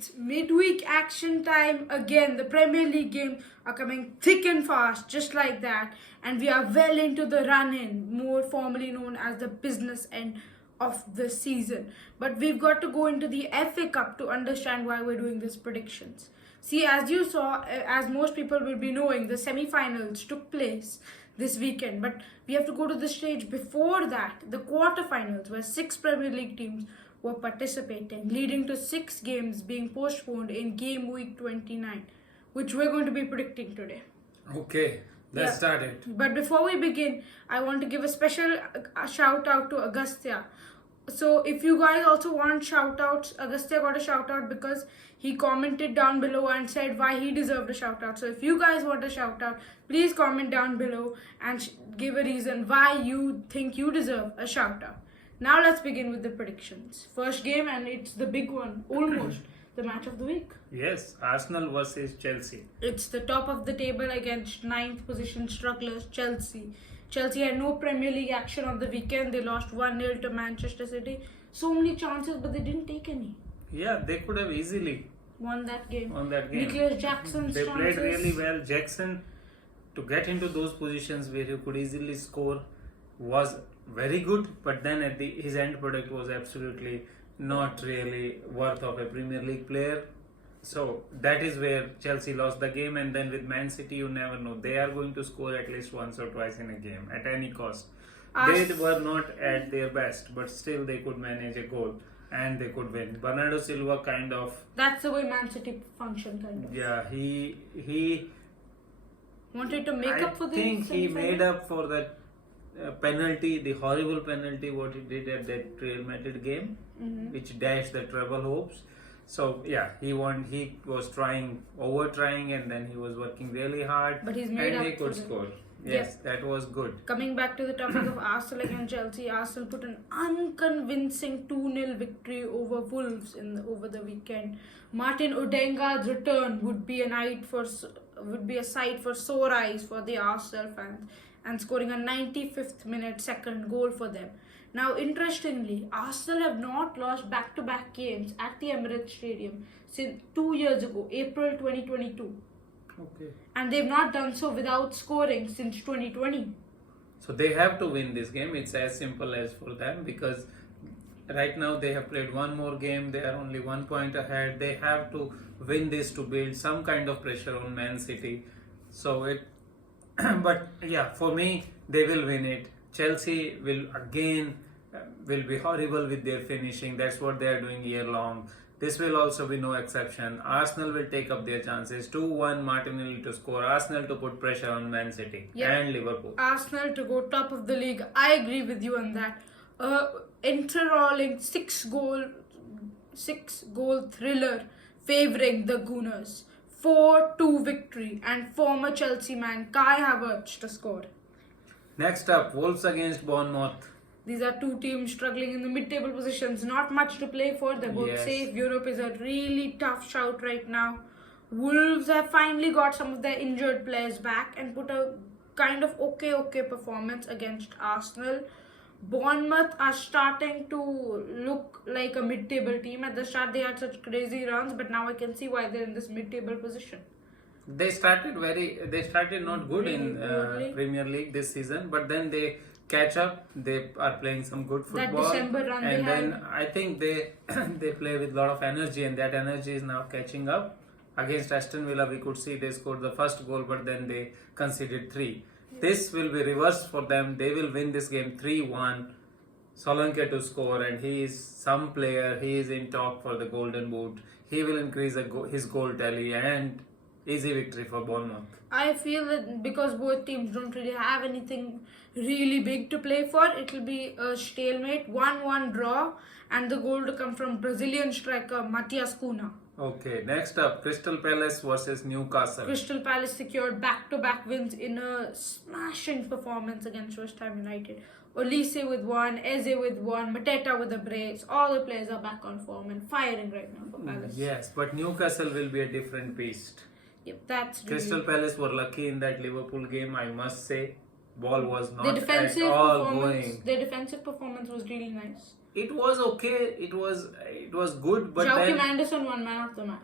It's midweek action time again. The Premier League games are coming thick and fast, just like that. And we are well into the run-in, more formally known as the business end of the season. But we've got to go into the FA Cup to understand why we're doing these predictions. See, as you saw, as most people will be knowing, the semi-finals took place this weekend. But we have to go to the stage before that, the quarter-finals, where 6 Premier League teams were participating, leading to 6 games being postponed in game week 29, which we're going to be predicting today. Okay, let's start it. But before we begin, I want to give a special shout out to Agastya. So if you guys also want shout outs, Agastya got a shout out because he commented down below and said why he deserved a shout out. So if you guys want a shout out, please comment down below and give a reason why you think you deserve a shout out. Now let's begin with the predictions. First game, and it's the big one, almost the match of the week. Yes, Arsenal versus Chelsea. It's the top of the table against 9th position strugglers, Chelsea. Chelsea had no Premier League action on the weekend. They lost 1-0 to Manchester City. So many chances, but they didn't take any. Yeah, they could have easily Won that game. Nicholas Jackson's They chances. played really well. Jackson, to get into those positions where he could easily score, was very good, but then at his end product was absolutely not really worth of a Premier League player. So that is where Chelsea lost the game, and then with Man City you never know. They are going to score at least once or twice in a game at any cost. They were not at their best, but still they could manage a goal and they could win. Bernardo Silva kind of... That's the way Man City function kind of. Yeah, he wanted to make up for the... I think he made up for that penalty, the horrible penalty what he did at that Real Madrid game, which dashed the treble hopes. So yeah, he won. He was trying, and then he was working really hard. But he's made and up he could for score. Yes, that was good. Coming back to the topic of Arsenal against Chelsea, Arsenal put an unconvincing 2-0 victory over Wolves over the weekend. Martin Odegaard's return would be a sight for sore eyes for the Arsenal fans, and scoring a 95th minute second goal for them. Now, interestingly, Arsenal have not lost back-to-back games at the Emirates Stadium since 2 years ago, April 2022. Okay. And they've not done so without scoring since 2020. So they have to win this game. It's as simple as for them, because right now they have played one more game. They are only 1 point ahead. They have to win this to build some kind of pressure on Man City. So but yeah, for me, they will win it. Chelsea will be horrible with their finishing. That's what they are doing year long. This will also be no exception. Arsenal will take up their chances. 2-1 Martinelli to score. Arsenal to put pressure on Man City and Liverpool. Arsenal to go top of the league. I agree with you on that. Enthralling 6-goal thriller favouring the Gunners. 4-2 victory, and former Chelsea man Kai Havertz to score. Next up, Wolves against Bournemouth. These are two teams struggling in the mid-table positions. Not much to play for. They're both safe. Europe is a really tough shout right now. Wolves have finally got some of their injured players back and put a kind of okay performance against Arsenal. Bournemouth are starting to look like a mid-table team. At the start they had such crazy runs, but now I can see why they're in this mid-table position. They started not good in Premier League this season, but then they catch up. They are playing some good football. That December run and then I think they play with a lot of energy, and that energy is now catching up. Against Aston Villa, we could see they scored the first goal, but then they conceded 3. This will be reversed for them. They will win this game 3-1. Solanke to score, and he is some player. He is in talk for the Golden Boot. He will increase his goal tally, and easy victory for Bournemouth. I feel that because both teams don't really have anything really big to play for, it will be a stalemate, 1-1 draw, and the goal to come from Brazilian striker Matheus Cunha. Okay, next up, Crystal Palace versus Newcastle. Crystal Palace secured back-to-back wins in a smashing performance against West Ham United. Olise with 1, Eze with 1, Mateta with a brace. All the players are back on form and firing right now for Palace. Yes, but Newcastle will be a different beast. Yep, that's really... Crystal Palace were lucky in that Liverpool game, I must say. Ball was not Their at all going. Their defensive performance was really nice. it was okay. It was good, but Joachim then Anderson won man of the match.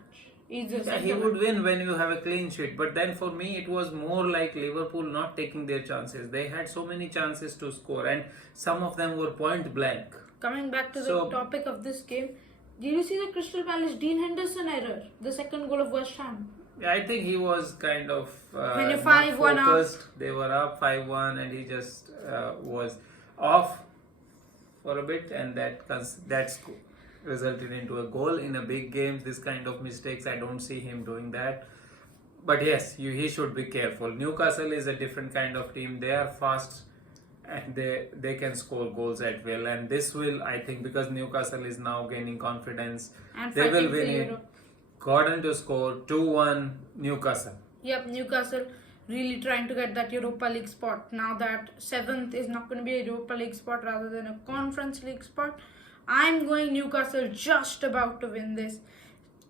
He's the yeah, he second would man. win when you have a clean sheet. But then for me, it was more like Liverpool not taking their chances. They had so many chances to score, and some of them were point blank. Coming back to the So- topic of this game, did you see the Crystal Palace Dean Henderson error? The second goal of West Ham. Yeah, I think he was kind of When you're not 5-1 up. focused. They were up 5-1, and he just was off for a bit, and that's resulted into a goal in a big game. This kind of mistakes, I don't see him doing that. But yes, he should be careful. Newcastle is a different kind of team. They are fast, and they can score goals at will. And this will, I think, because Newcastle is now gaining confidence, And they will fighting for win it. Europe. Gordon to score 2-1 Newcastle. Yep, Newcastle really trying to get that Europa League spot. Now that 7th is not going to be a Europa League spot rather than a Conference League spot. I'm going Newcastle just about to win this.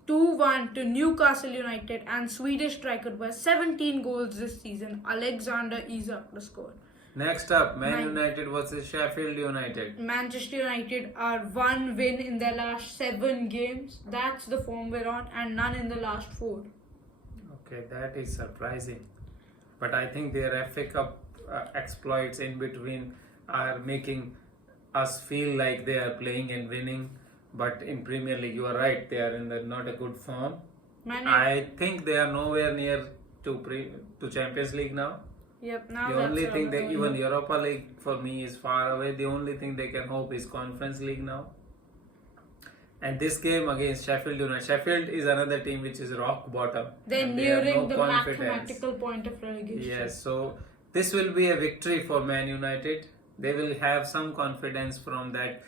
2-1 to Newcastle United, and Swedish striker with 17 goals this season, Alexander Isak to score. Next up, Man Nine. United versus Sheffield United. Manchester United are 1 win in their last 7 games. That's the form we're on, and none in the last 4. Okay, that is surprising. But I think their FA Cup exploits in between are making us feel like they are playing and winning. But in Premier League, you are right, they are in not a good form. I think they are nowhere near to Champions League now. Yep, now The that's only what thing I'm that going even with. Europa League for me is far away. The only thing they can hope is Conference League now. And this game against Sheffield United. Sheffield is another team which is rock bottom. They're and they have nearing no the confidence. mathematical point of relegation. Yes, so this will be a victory for Man United. They will have some confidence from that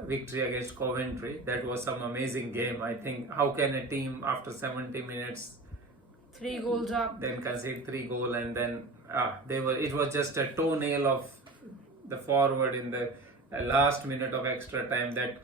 victory against Coventry. That was some amazing game. I think how can a team after 70 minutes 3 goals up. then concede 3 goals, and then it was just a toenail of the forward in the last minute of extra time that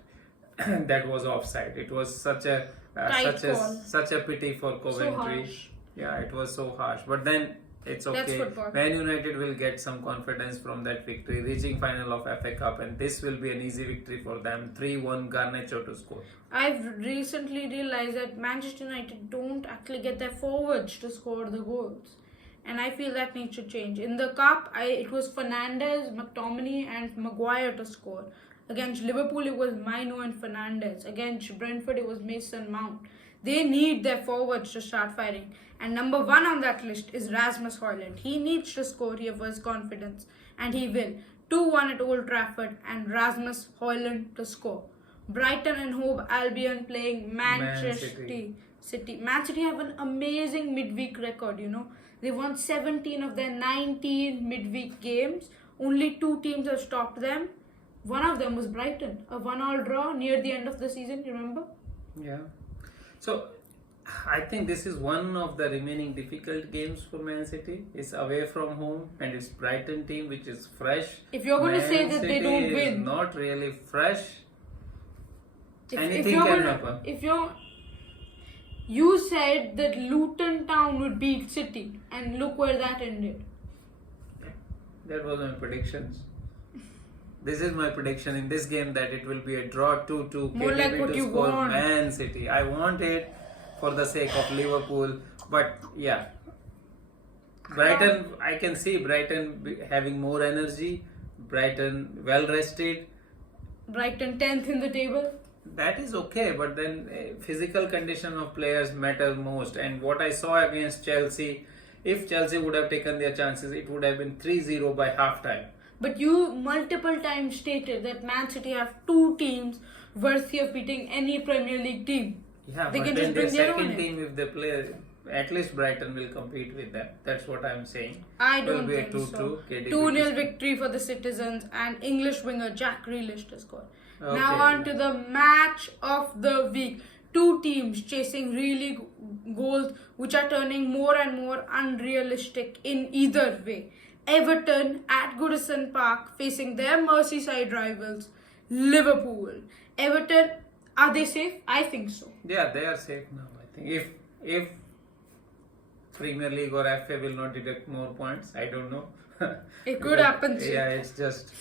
that was offside. It was such a Tight call. such a pity for Coventry. harsh. Yeah, it was so harsh, but then it's That's okay. football. Man United will get some confidence from that victory, reaching final of FA Cup, and this will be an easy victory for them. 3-1 Garnacho to score. I've recently realized that Manchester United don't actually get their forwards to score the goals. And I feel that needs to change. In the cup, it was Fernandes, McTominay and Maguire to score. Against Liverpool, it was Maino and Fernandes. Against Brentford, it was Mason Mount. They need their forwards to start firing. And number 1 on that list is Rasmus Højlund. He needs to score here for his confidence. And he will. 2-1 at Old Trafford and Rasmus Højlund to score. Brighton and Hove Albion playing Manchester City. Man City have an amazing midweek record, you know. They won 17 of their 19 midweek games. Only 2 teams have stopped them. One of them was Brighton. A 1-1 draw near the end of the season, you remember? Yeah. So I think this is one of the remaining difficult games for Man City. It's away from home, and it's Brighton team which is fresh. If you're going to say that they don't Man City is win, not really fresh. if Anything you're can gonna- happen. You said that Luton Town would beat City, and look where that ended. That was my predictions. This is my prediction in this game that it will be a draw 2-2. More like KDB what to you score want. Man City. I want it for the sake of Liverpool, but yeah. Brighton, I can see Brighton having more energy. Brighton well rested. Brighton 10th in the table. That is okay, but then physical condition of players matter most. And what I saw against Chelsea, if Chelsea would have taken their chances, it would have been 3-0 by halftime. But you multiple times stated that Man City have 2 teams worthy of beating any Premier League team. Yeah, They but can then just the bring their second own team, if they play, at least Brighton will compete with them. That's what I'm saying. I It will don't be a think 2-2. so. KDB 2-0 victory for the Citizens and English winger Jack Grealish to score. Okay. Now on to the match of the week. 2 teams chasing really goals which are turning more and more unrealistic in either way. Everton at Goodison Park facing their Merseyside rivals, Liverpool. Everton, are they safe? I think so. Yeah, they are safe now. I think if Premier League or FA will not deduct more points, I don't know. It could happen too. Yeah, it's just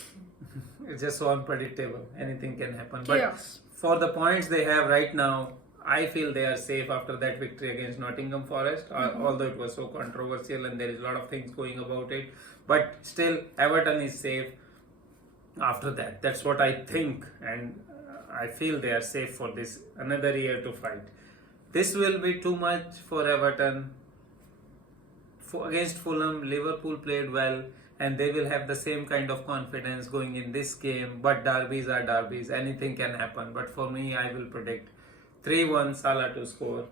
so unpredictable. Anything can happen. But Chaos. for the points they have right now, I feel they are safe after that victory against Nottingham Forest. Although it was so controversial and there is a lot of things going about it, but still Everton is safe after that. That's what I think, and I feel they are safe for this another year to fight. This will be too much for Everton. Against Fulham, Liverpool played well, and they will have the same kind of confidence going in this game. But derbies are derbies; anything can happen. But for me, I will predict 3-1 Salah to score.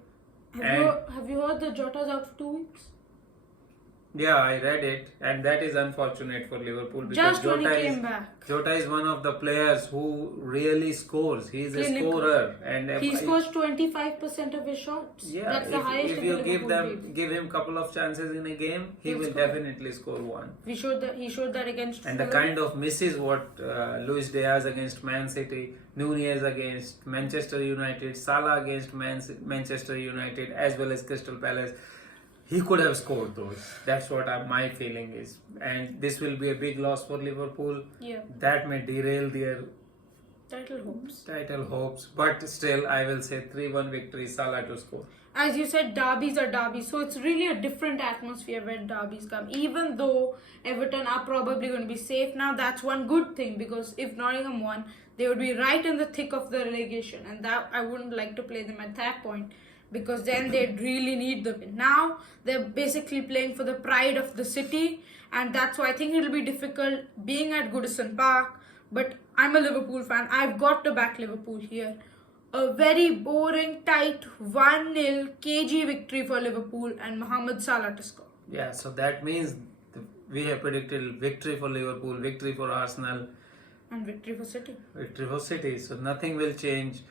Have you heard the Jota's out for 2 weeks? Yeah, I read it, and that is unfortunate for Liverpool because Just when he came back. Jota is one of the players who really scores. He is a Clinical. scorer, and He scores 25% of his shots. Yeah, That's the highest if in you the give Liverpool league. give him couple of chances in a game, he He'll will score. definitely score one. He showed that against And the Fulham. kind of misses what Luis Diaz against Man City, Nunez against Manchester United, Salah against Manchester United, as well as Crystal Palace. He could have scored those. That's what my feeling is. And this will be a big loss for Liverpool. Yeah. That may derail their Title hopes. But still, I will say 3-1 victory, Salah to score. As you said, derbies are derbies. So it's really a different atmosphere when derbies come. Even though Everton are probably going to be safe now, that's one good thing. Because if Nottingham won, they would be right in the thick of the relegation. And that I wouldn't like to play them at that point, because then they'd really need the win. Now they're basically playing for the pride of the city, and that's why I think it'll be difficult being at Goodison Park. But I'm a Liverpool fan. I've got to back Liverpool here. A very boring, tight 1-0 KG victory for Liverpool and Mohamed Salah to score. Yeah, so that means we have predicted victory for Liverpool, victory for Arsenal, And victory for City. victory for City. So nothing will change.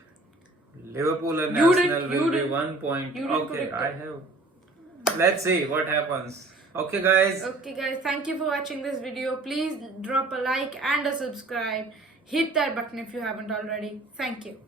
Liverpool and You Arsenal didn't- will be didn't- 1 point. you didn't Okay, predict I it. have. Let's see what happens. Okay, guys. Okay guys, thank you for watching this video. Please drop a like and a subscribe. Hit that button if you haven't already. Thank you.